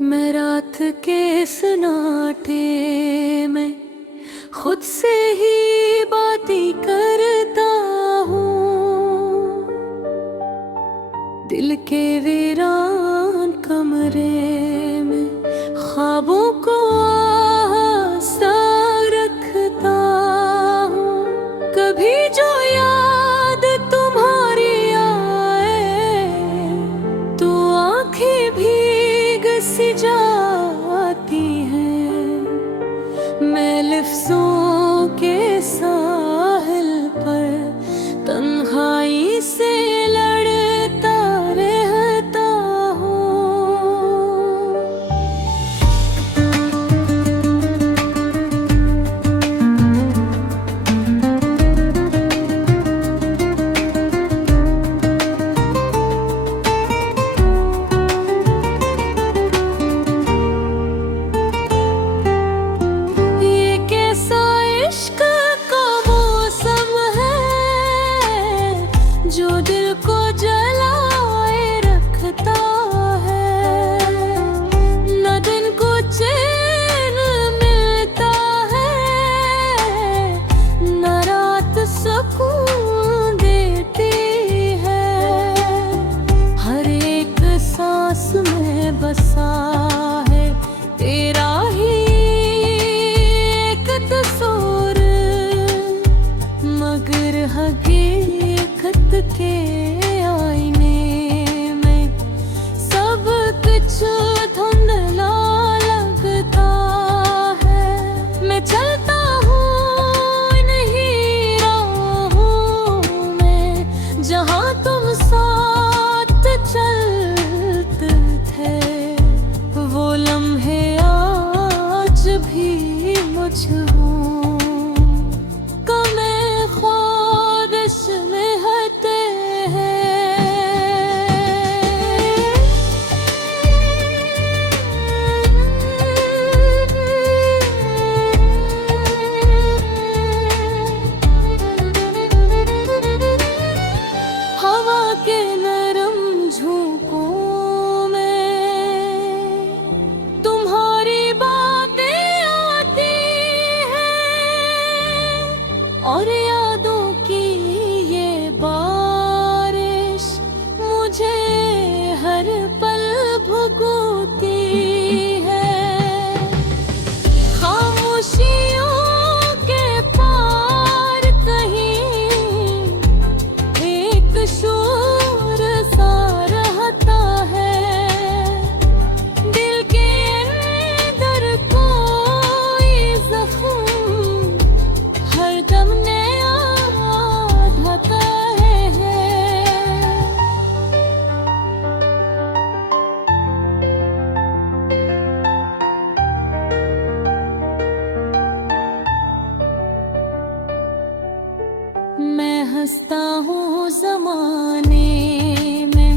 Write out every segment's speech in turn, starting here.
मैं रात के सन्नाटे में खुद से ही बातें करता हूँ। दिल के वीरान कमरे में ख्वाबों को आसा रखता हूँ। कभी जो याद तुम्हारी आए तो आंखें भीग सी जाती हैं। मैं लफ्ज़ों के साहिल पर तन्हाई से लड़ता रहता हूँ। ये कैसा इश्क का मौसम है जो दिल को जलाए रखता है। न दिन को चैन मिलता है, न रात सुकून देती है। हर एक सांस में बसा है तेरा ही एक तस्वीर, मगर हकीकत के आईने में सब कुछ धुंधला लगता है। मैं चलता हूँ इन्हीं राहों में जहाँ तुम साथ चलते थे। वो लम्हे आज भी मुझको कमे ख्वाबिश में हटे हवा के नरम झोंकों में तुम्हारी बातें आती हैं और यादों की ये बारिश मुझे हर पल भुगोती है। खामोशियों के पार कहीं एक शोर सा रहता है। दिल के अंदर कोई जख्म हर दम नया ढाता है। मैं हंसता हूँ ज़माने में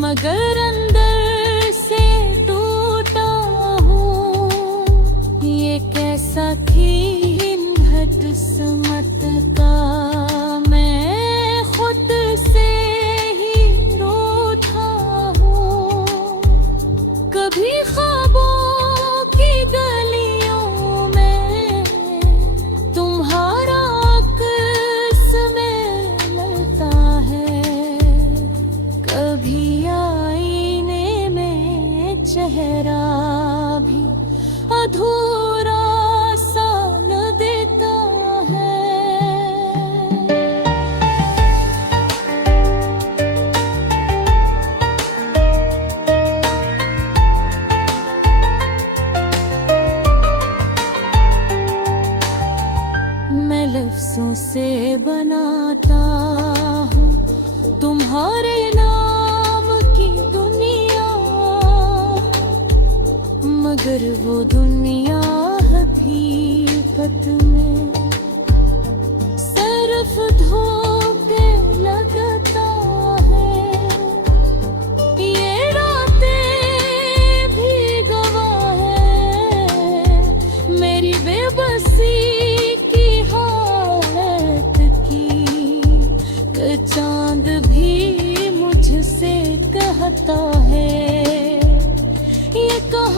मगर अंदर से टूटा हूँ। ये कैसा खीन किस्मत का मैं खुद से ही रोता हूँ। कभी ख्वाबों की गलियों में तुम्हारा अक्स में लगता है। कभी आईने में चेहरा भी अधूरा सा लगता है। मैं लफ्ज़ों से बनाता हूँ तुम्हारे नाम की दुनिया, मगर वो दुनिया हकीकत में सिर्फ धोखे लगता है। ये रातें भी गवाह है मेरी बेबसी की हालत की। चांद भी मुझसे कहता है ये कहा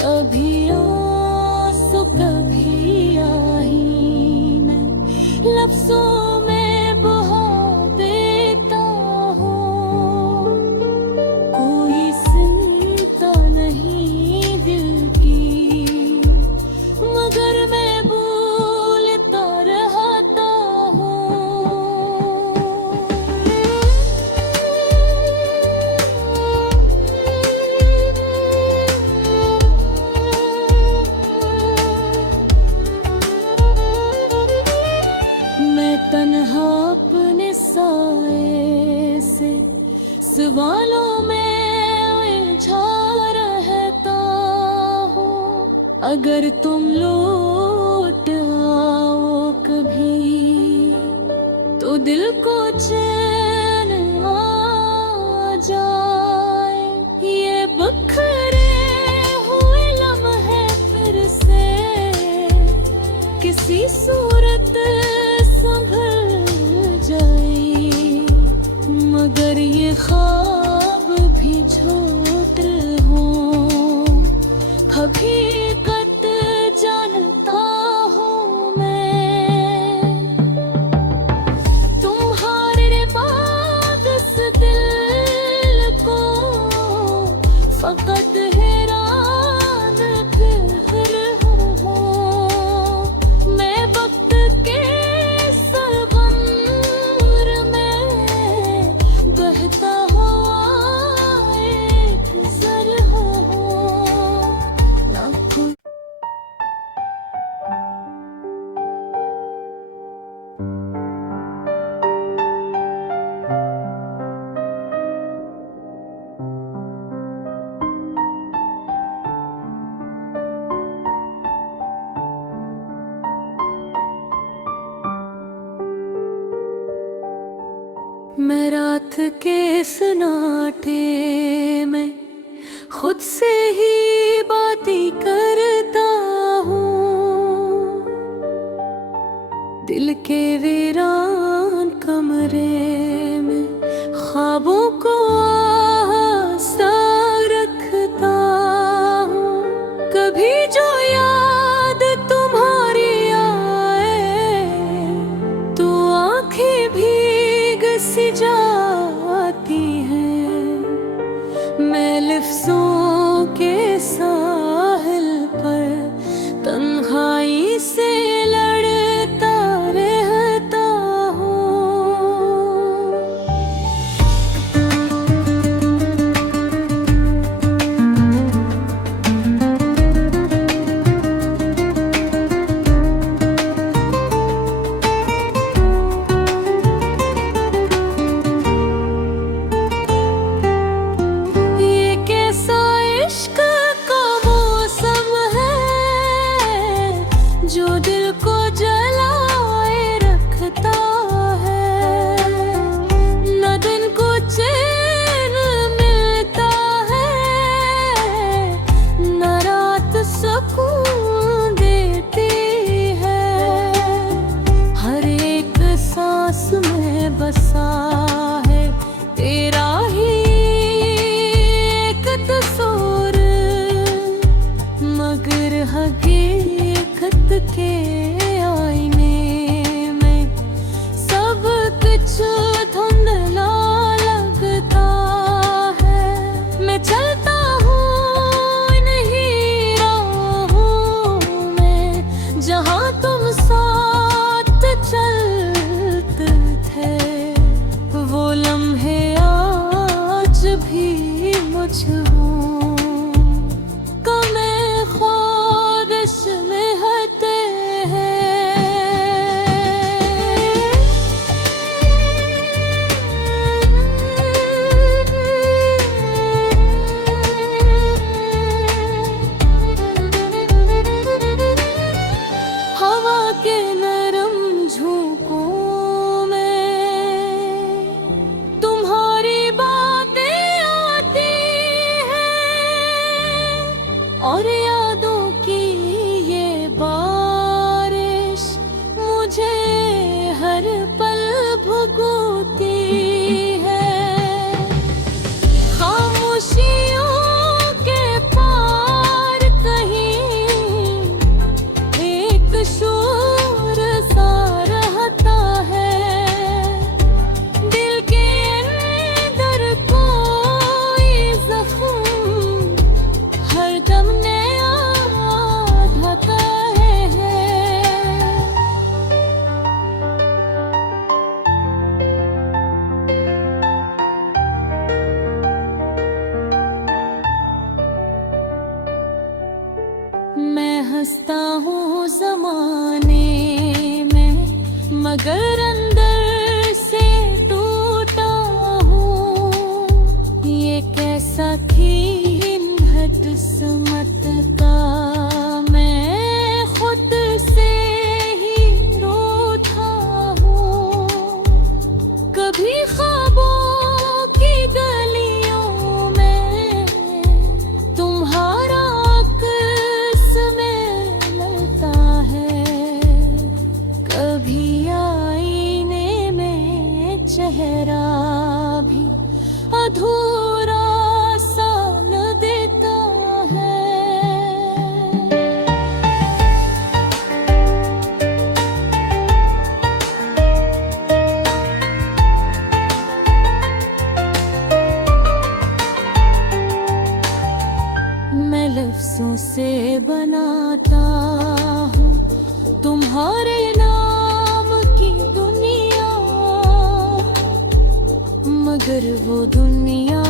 कभी आंसू कभी आही मैं लफ्जों में बहा देता हूँ। कोई सुनता नहीं दिल की, मगर मैं भूलता रहता हूँ। मैं तन्हा अपने साए से सवालों में उलझा रहता हूँ। अगर तुम लौट आओ कभी तो दिल को चैन आ जाए। ये बखरे हुए लम्हे फिर से किसी सूरत संभल जाए, मगर ये ख्वाब भी झूठ हो हकीकत जानता हूँ मैं। तुम्हारे बाद इस दिल को फकत हैरान फिर हूँ। मैं वक्त के सरबंद में बहता हुआ एक ज़र हूँ। ना कोई मैं रात के सन्नाटे में खुद से ही बातें करता हूँ। दिल के वीरान कमरे में ख्वाबों को आसा रखता हूँ। कभी जो याद तुम्हारी आए तो आंखें भीग सी जाती हैं। मैं लफ्जों के साहिल पर तन्हाई से लड़ता रहता हूँ। ये कैसा इश्क का मौसम है जो दिल को जलाए रखता है। न दिन को चैन मिलता है, न रात सुकून देती है। हर एक सांस में बसा है तेरा ही एक तस्वीर, मगर हकीकत के आईने में सब कुछ धुंधला लगता है। मैं चलता हूँ इन्हीं राहों में जहाँ तुम साथ चलते थे। वो लम्हे आज भी मुझको कमे ख्वाबिश में हटे हैं। मैं हंसता हूँ जमाने में, मगर अंदर से टूटा हूँ। ये कैसा खेल है किस्मत का, मैं खुद से ही रोता हूँ। कभी ख्वाबों की गलियों में तुम्हारा अक्स में लगता है, कभी आईने में चेहरा भी अधूरा सा लगता है। मैं लफ्ज़ों से बनाता हूँ तुम्हारे नाम की दुनिया, मगर वो दुनिया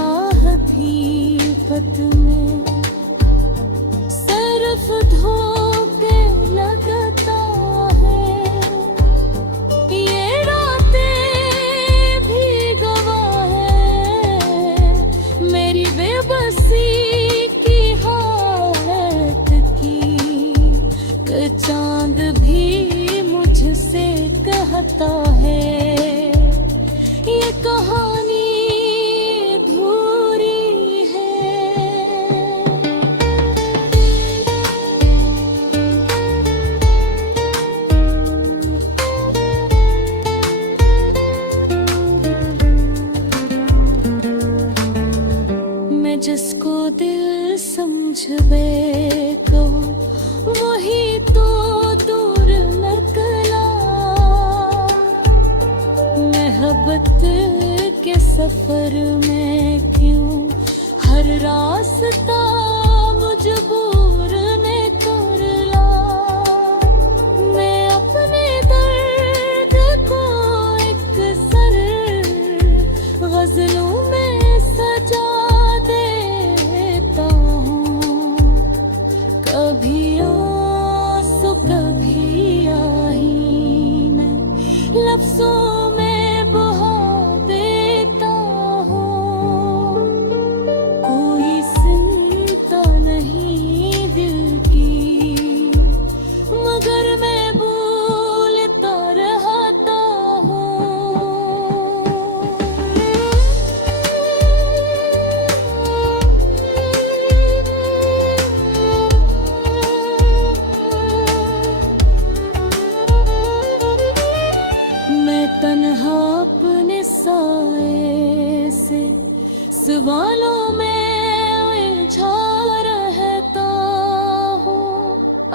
हकीकत में सिर्फ धोखे लगता है। ये रातें भी गवाह है मेरी बेबसी की हालत की, कि चांद भी मुझसे कहता है ये कहानी अधूरी है। मैं जिसको दिल समझ बैठो वही तो दूर निकला, मोहब्बत के सफर में क्यों हर रास्ता मजबूर ने कर ला। मैं अपने दर्द को एक सर गजलों में सजा देता हूँ, कभी आंसू कभी आही मैं लफ्ज़ों में बहा देता हूँ। कोई चिंता नहीं दिल की, मगर मैं भूलता रहता हूँ। मैं तन्हा अपने साए से सवालों में उलझा रहता हूँ।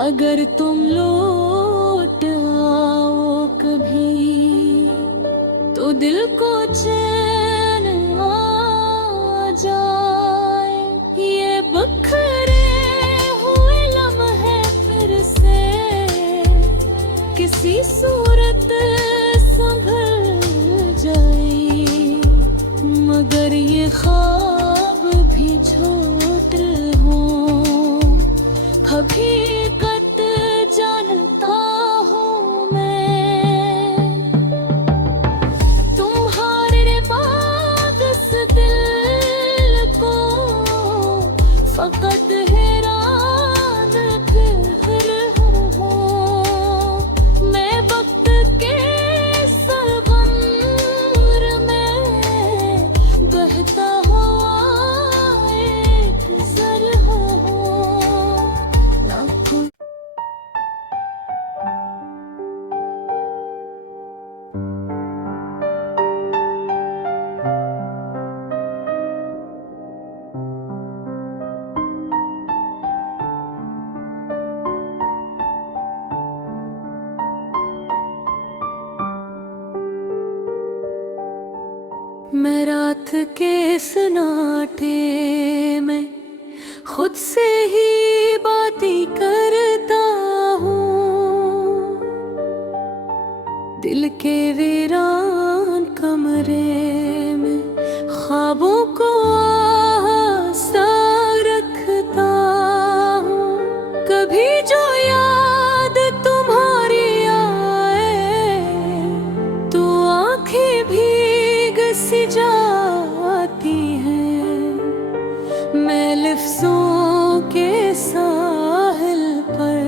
अगर तुम लौट आओ कभी तो दिल को चैन आ जाए। ये बखरे हुए लम्हे फिर से किसी सूरत संभल जाए, मगर ये ख्वाब भी झूठ हो हकीकत जानता हूँ मैं। तुम्हारे बाद इस दिल को फकत हैरान फिर हो। मैं वक्त के सरबंद में बहता हुआ एक जर हो। लाखों मैं रात के सन्नाटे में खुद से ही बातें करता हूँ। दिल के वीरान कमरे में ख्वाबों को आसा रखता हूँ। कभी जो याद तुम्हारी आए तो आंखें भीग सी जाती हैं। मैं लफ्ज़ों के साहिल पर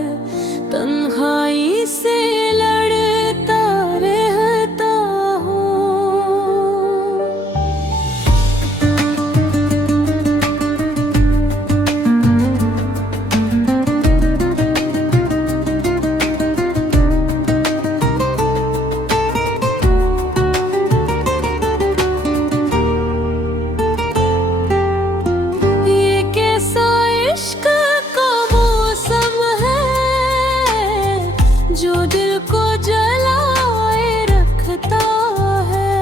तन्हाई से लड़ता रहता हूँ। ये कैसा इश्क का मौसम है जो दिल को जलाए रखता है।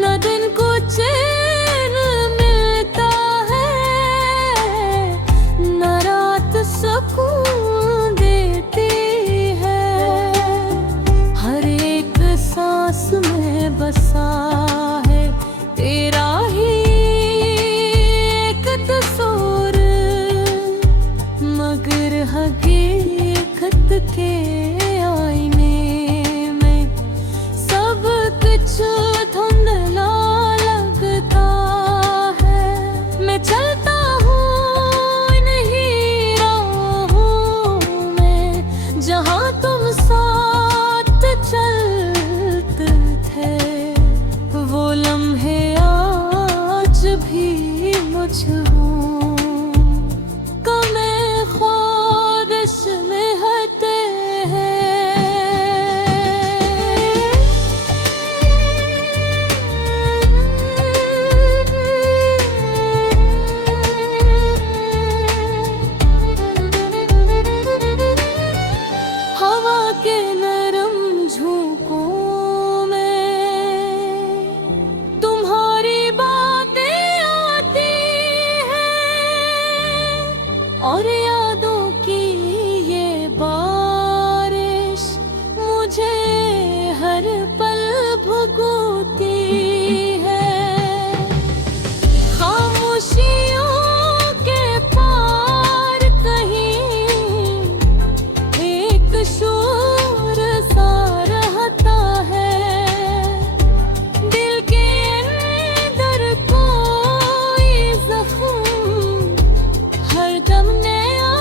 न दिन को चैन मिलता है, न रात सुकून देती है। हर एक सांस में बसा है तेरा ही एक तस्वीर, मगर हकीकत के आईने में सब कुछ धुंधला लगता है। मैं चलता हूँ इन्हीं राहों में जहाँ तुम साथ चलते थे। वो लम्हे आज भी मुझको कमे ख्वाहिश में हटे हवा के नरम झोंकों में तुम्हारी बातें आती हैं और यादों की ये बारिश मुझे हर पल भुगोती है। खामोशियों के पार कहीं एक शोर सा रहता है। दिल के अंदर कोई जख्म हरदम नया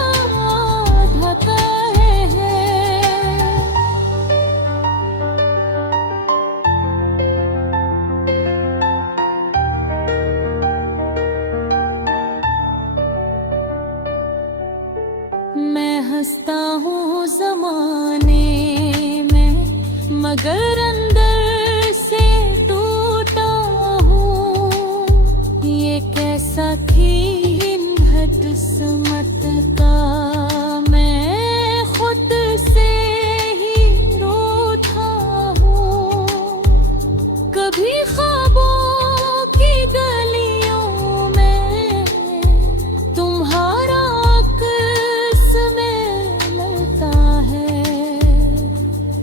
ढका है। मैं हंसता हूँ ज़माने में मगर अंदर से टूटा हूँ। ये कैसा खीन है किस्मत का, मैं खुद से ही रोता हूँ। कभी ख्वाबों की गलियों में तुम्हारा अक्स में मिलता है।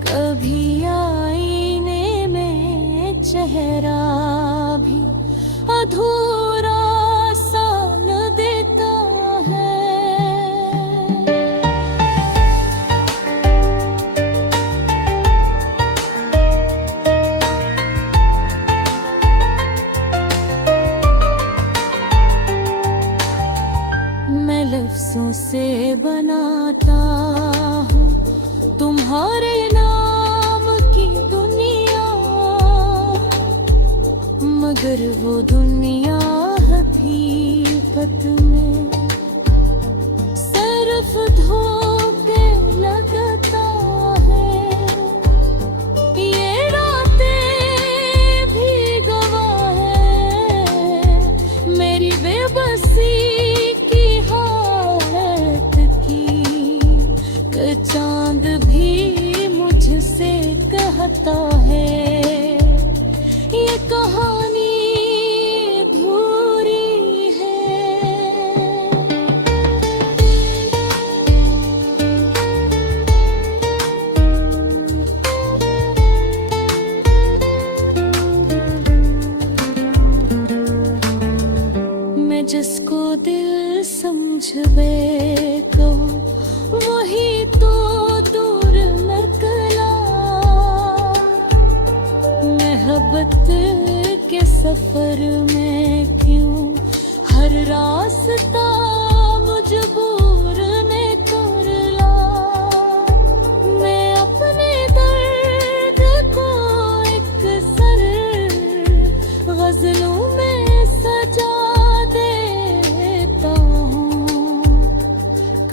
कभी आईने में चेहरा भी अधूरा सा लगता है। मैं लफ्ज़ों से बनाता हूँ तुम्हारे नाम की दुनिया, मगर वो दुनिया हकीकत में सिर्फ धोखे लगता है। ये रातें भी गवाह है मेरी बेबसी की हालत की। चांद भी मुझसे कहता है ये कहानी अधूरी है।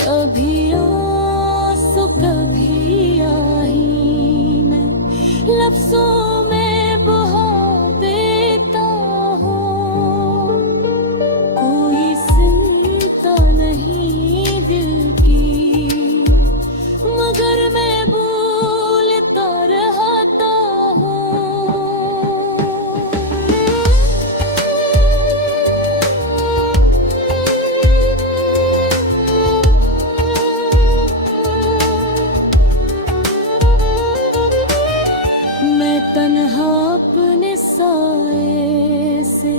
कभी आंसू कभी आही मैं लफ्जों में बहा देता हूँ। कोई सुनता नहीं दिल की, मगर मैं भूलता रहता हूँ। मैं तन्हा अपने साए से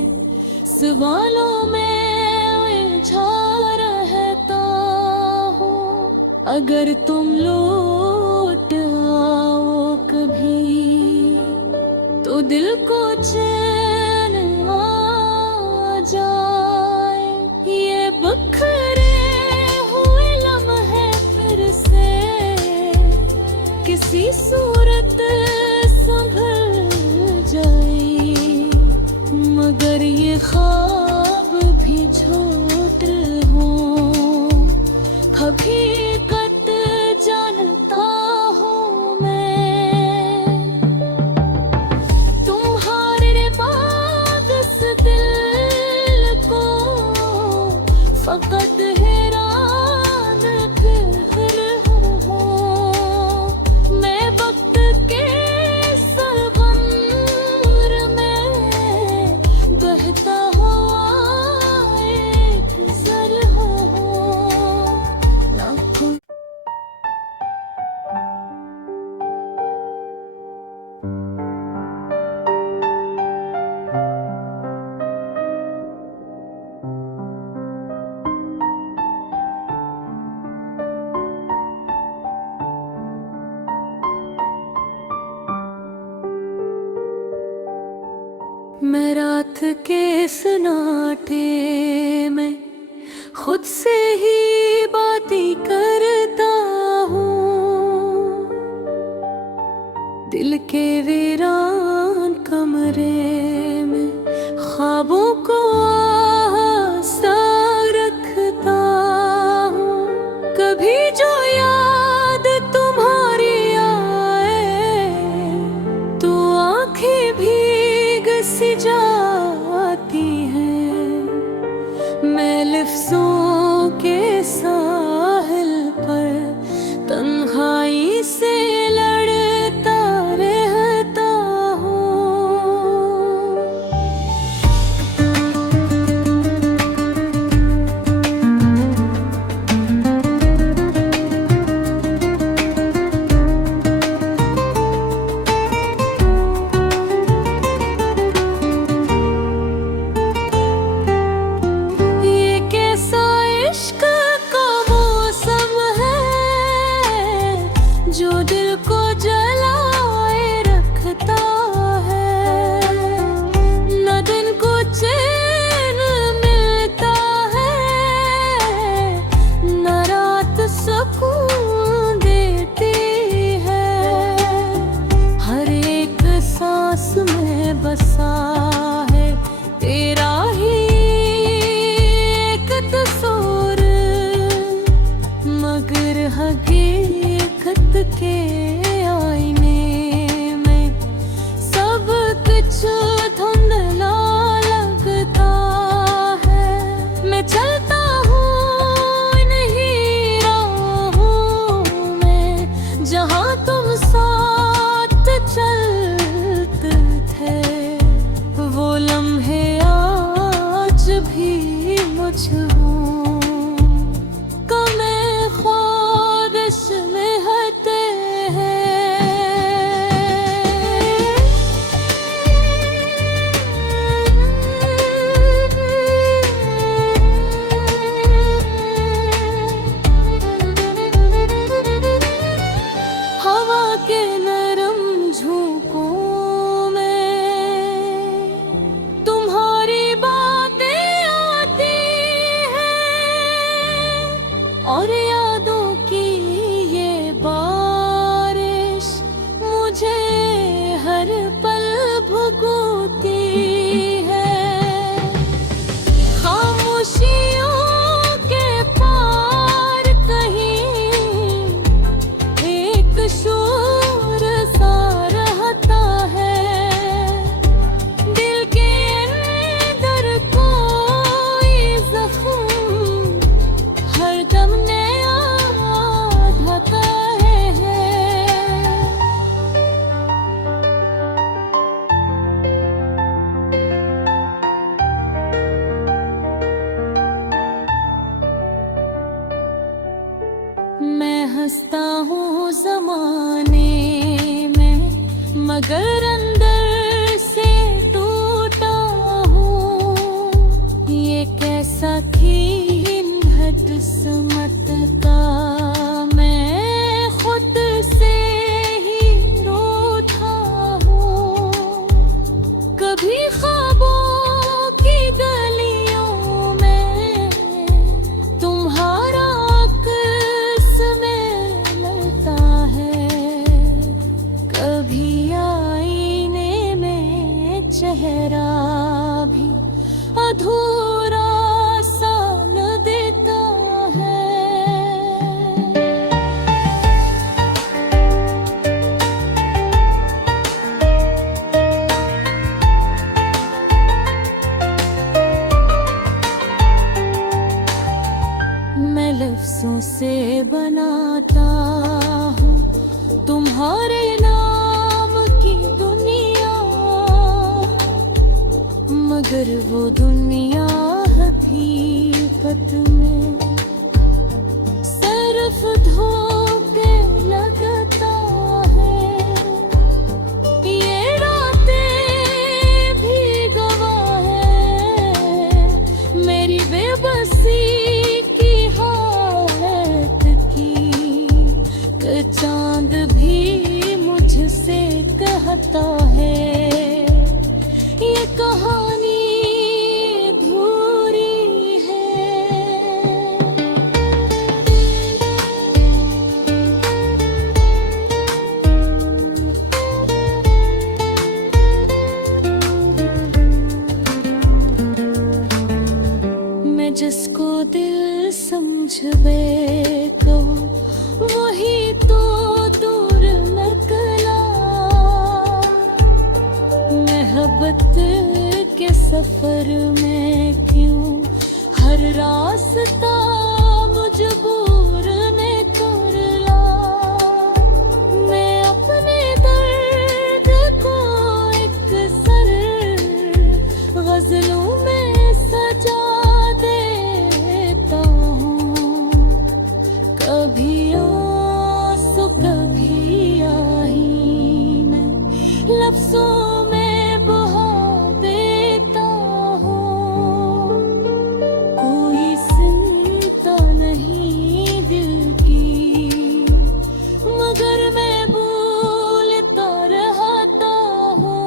सवालों में उलझा रहता हूँ। अगर तुम लौट आओ कभी तो दिल को चैन आ जाए। ये बखरे हुए लम्हे फिर से किसी सूरत संभल जाए, मगर ये ख्वाब भी झूठ हो हकीकत जानता हूँ मैं। तुम्हारे बाद इस दिल को फकत हैरान फिर हूँ मैं। वक्त के सरगम में बहता हुआ एक जर हूँ ना कोई। मैं रात के सन्नाटे में खुद से ही बातें करता हूँ। दिल के वीरान कमरे में ख्वाबों को आसा रखता हूँ। कभी जो याद तुम्हारी आए तो आंखें भीग सी जाती हैं। मैं लफ्जों के साहिल पर तन्हाई से लड़ता रहता हूँ। ये कैसा इश्क का मौसम है जो दिल को जलाए रखता है। न दिन को चैन मिलता है, न रात सुकून देती है। हर एक सांस में बसा है तेरा ही एक तस्वीर, मगर हकीकत के आईने में सब कुछ धुंधला लगता है। मैं चलता हूँ इन्हीं राहों में जहाँ तुम साथ चलते थे। वो लम्हे आज भी मुझको कमे ख्वाबिश में हटे हैं। मैं हंसता हूँ जमाने में, मगर अंदर से टूटा हूँ। ये कैसा खेल है किस्मत का, मैं खुद से ही रोता हूँ। कभी ख्वाबों की गलियों में तुम्हारा अक्स में लगता है, कभी आईने में चेहरा भी अधूरा सा लगता है। मैं लफ्ज़ों से बनाता हूँ तुम्हारे नाम की दुनिया, मगर वो दुनिया हकीकत में सिर्फ धोखे लगता है। ये रातें भी गवाह है मेरी बेबसी की, चांद भी मुझसे कहता है ये कहानी अधूरी है। मैं जिसको दिल समझ बैठा वही तो दूर निकला, मोहब्बत के सफर में क्यों हर रास्ता मजबूर ने कर ला। मैं अपने दर्द को एक सर गजलों में सजा देता हूँ, कभी आंसू कभी आही मैं लफ्ज़ों में बहा देता हूँ। कोई चिंता नहीं दिल की, मगर मैं भूलता रहता हूँ।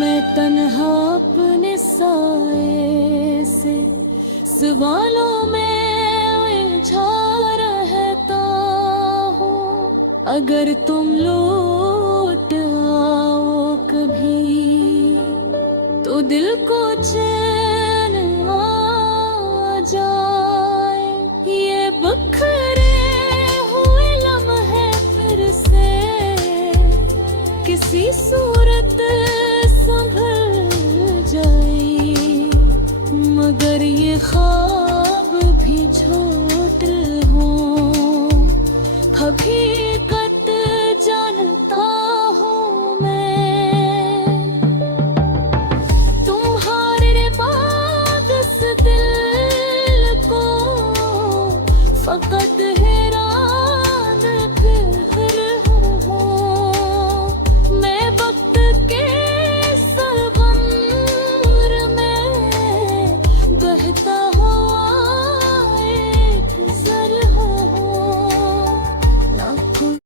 मैं तन्हा अपने साए से सवालों में उलझा रहता हूँ। अगर तुम लौट आओ कभी तो दिल को चैन आ जाए। ये बखरे हुए लम्हे फिर से किसी सूरत संभल जाए, मगर ये ख्वाब भी झूठ हो कभी